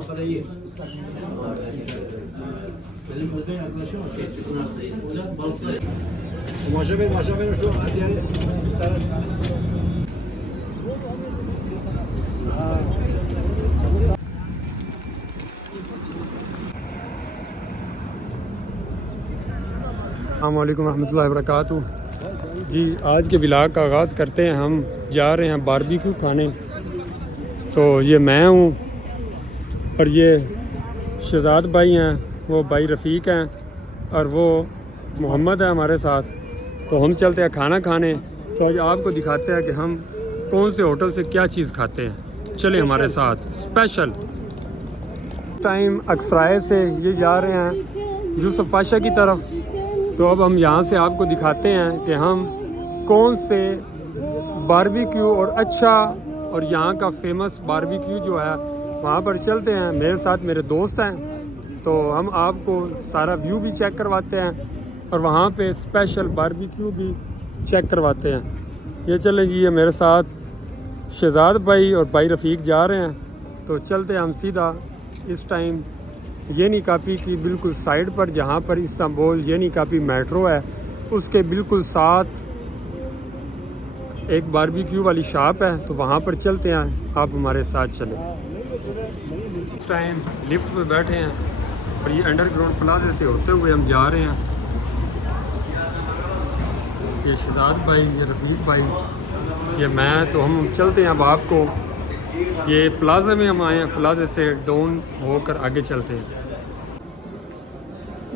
अस्सलामुअलैकुम रहमतुल्लाहि वबरकातुहू। जी आज के व्लॉग का आगाज़ करते हैं। हम जा रहे हैं बारबेक्यू खाने। तो ये मैं हूँ और ये शहजाद भाई हैं, वो भाई रफ़ीक हैं और वो मोहम्मद है हमारे साथ। तो हम चलते हैं खाना खाने। तो आज आपको दिखाते हैं कि हम कौन से होटल से क्या चीज़ खाते हैं। चले हमारे साथ। स्पेशल टाइम अक्सराय से ये जा रहे हैं यूसुफ पाशा की तरफ। तो अब हम यहाँ से आपको दिखाते हैं कि हम कौन से बारबेक्यू और अच्छा और यहाँ का फेमस बारबेक्यू जो है वहाँ पर चलते हैं। मेरे साथ मेरे दोस्त हैं, तो हम आपको सारा व्यू भी चेक करवाते हैं और वहाँ पे स्पेशल बारबेक्यू भी चेक करवाते हैं। ये चले जी, ये मेरे साथ शहजाद भाई और भाई रफ़ीक जा रहे हैं। तो चलते हैं हम सीधा इस टाइम येनी कापी की बिल्कुल साइड पर, जहाँ पर इस्तांबुल येनी कापी मेट्रो है, उसके बिल्कुल साथ एक बारबेक्यू वाली शॉप है। तो वहाँ पर चलते हैं, आप हमारे साथ चलें। इस टाइम लिफ्ट पे बैठे हैं और ये अंडरग्राउंड प्लाजा से होते हुए हम जा रहे हैं। ये शहजाद भाई, ये रफ़ीक भाई, ये मैं। तो हम चलते हैं अब आपको, ये प्लाजा में हम आए हैं, प्लाजा से डाउन होकर आगे चलते हैं।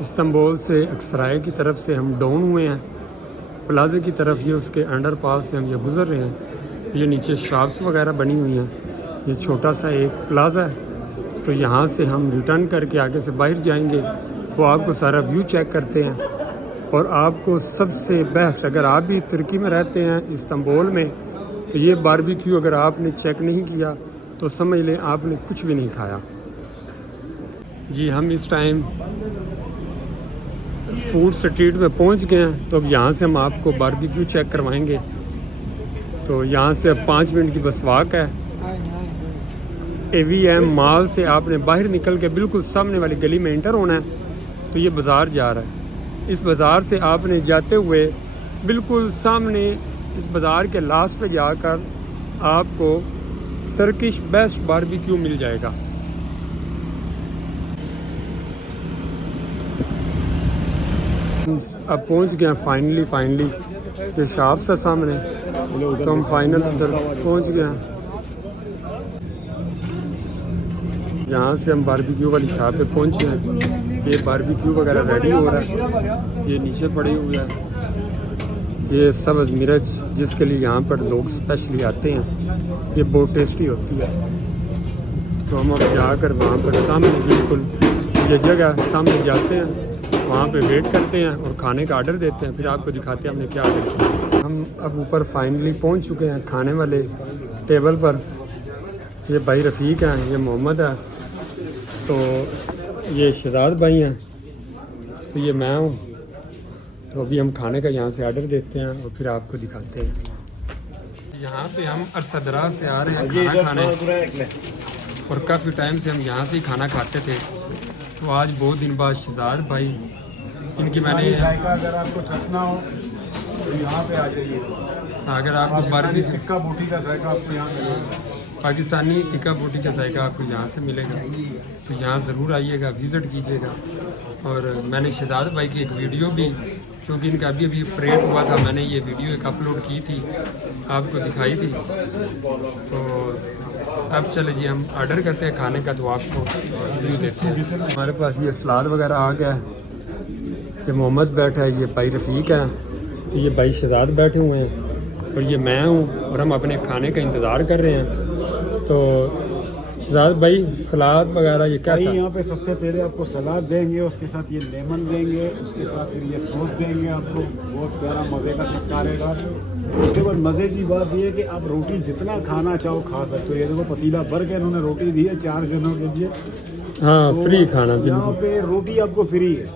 इस्तांबुल से अक्सराय की तरफ से हम डाउन हुए हैं प्लाजे की तरफ। ये उसके अंडर पास से हम ये गुज़र रहे हैं। ये नीचे शॉप्स वगैरह बनी हुई हैं। ये छोटा सा एक प्लाजा है। तो यहाँ से हम रिटर्न करके आगे से बाहर जाएंगे, वो आपको सारा व्यू चेक करते हैं। और आपको सबसे बेस्ट, अगर आप भी तुर्की में रहते हैं इस्तांबुल में, तो ये बारबेक्यू अगर आपने चेक नहीं किया तो समझ लें आपने कुछ भी नहीं खाया। जी हम इस टाइम फूड स्ट्रीट में पहुंच गए हैं। तो अब यहाँ से हम आपको बारबेक्यू चेक करवाएंगे। तो यहाँ से अब 5 मिनट की बस वॉक है। AVM मॉल से आपने बाहर निकल के बिल्कुल सामने वाली गली में इंटर होना है। तो ये बाज़ार जा रहा है। इस बाज़ार से आपने जाते हुए बिल्कुल सामने इस बाज़ार के लास्ट पे जाकर आपको टर्किश बेस्ट बारबेक्यू मिल जाएगा। अब पहुंच गए हैं फाइनली ये शॉप से सामने। तो हम फाइनल अंदर पहुंच गए हैं। यहाँ से हम बारबेक्यू वाली शॉप पे पहुंचे हैं। ये बारबेक्यू वगैरह रेडी हो रहा है। ये नीचे पड़ी हुई है ये सब्ज़ मिर्च, जिसके लिए यहाँ पर लोग स्पेशली आते हैं। ये बहुत टेस्टी होती है। तो हम अब जाकर वहाँ पर सामने बिल्कुल ये जगह सामने जाते हैं, वहाँ पे वेट करते हैं और खाने का ऑर्डर देते हैं। फिर आपको दिखाते हैं हमने क्या ऑर्डर किया। हम अब ऊपर फाइनली पहुँच चुके हैं खाने वाले टेबल पर। ये भाई रफ़ीक हैं, ये मोहम्मद है, तो ये शहजाद भाई हैं, तो ये मैं हूँ। तो अभी हम खाने का यहाँ से ऑर्डर देते हैं और फिर आपको दिखाते हैं। यहाँ पे हम अरसदरा से आ रहे हैं खाना खाने और काफ़ी टाइम से हम यहाँ से ही खाना खाते थे। तो आज बहुत दिन बाद शहजाद भाई, इनकी मैंने अगर आपको चखना हो तो यहाँ पे आ जाइए। अगर आपको बारबेक्यू टिक्का बोटी का जायका आपको यहाँ मिलेगा। पाकिस्तानी टिक्का बोटी का जायका आपको यहाँ से मिलेगा। तो यहाँ ज़रूर आइएगा, विज़िट कीजिएगा। और मैंने शहजाद भाई की एक वीडियो भी, चूँकि इनका अभी ऑपरेट हुआ था, मैंने ये वीडियो एक अपलोड की थी, आपको दिखाई थी। तो अब चले जी हम ऑर्डर करते हैं खाने का, तो आपको रिव्यू देते हैं। हमारे पास ये सलाद वगैरह आ गया है। ये मोहम्मद बैठा है, ये भाई रफ़ीक है, तो ये भाई शहजाद बैठे हुए हैं और ये मैं हूँ। और हम अपने खाने का इंतज़ार कर रहे हैं। तो शहजाद भाई सलाद वगैरह ये क्या? यहाँ पे सबसे पहले आपको सलाद देंगे, उसके साथ ये लेमन देंगे, उसके साथ फिर ये सॉस देंगे आपको। बहुत प्यारा मज़े का चक्का रहेगा। उसके बाद मज़े की बात ये है कि आप रोटी जितना खाना चाहो खा सकते हो। ये देखो पतीला भर के इन्होंने रोटी दी है 4 जनों के लिए। हाँ तो फ्री खाना, यहाँ पे रोटी आपको फ्री है।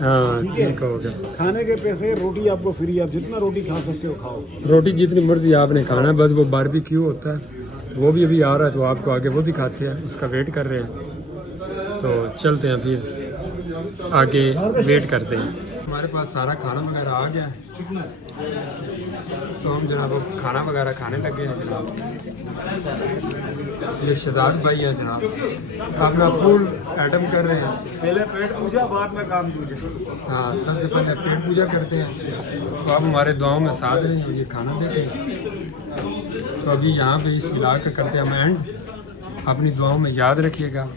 हाँ ठीक हो गया। खाने के पैसे, रोटी आपको फ्री, आप जितना रोटी खा सकते हो खाओ। रोटी जितनी मर्जी आपने खाना है, बस वो बारबेक्यू होता है वो भी अभी आ रहा है, तो आपको आगे वो दिखाते हैं, उसका वेट कर रहे हैं। तो चलते हैं फिर आगे वेट करते हैं। हमारे पास सारा खाना वगैरह आ गया है, तो हम जनाब अब खाना वगैरह खाने लगे हैं जनाब। ये शहजाद भाई है जनाब, अपना फुल आइटम कर रहे हैं। पहले पेट पूजा, बाद में काम दूजा। हाँ, सबसे पहले पेट पूजा करते हैं। तो आप हमारे दुआओं में साथ रहें और ये खाना देते हैं। तो अभी यहाँ पे इस इलाके का करते हैं हम एंड। अपनी दुआओं में याद रखिएगा।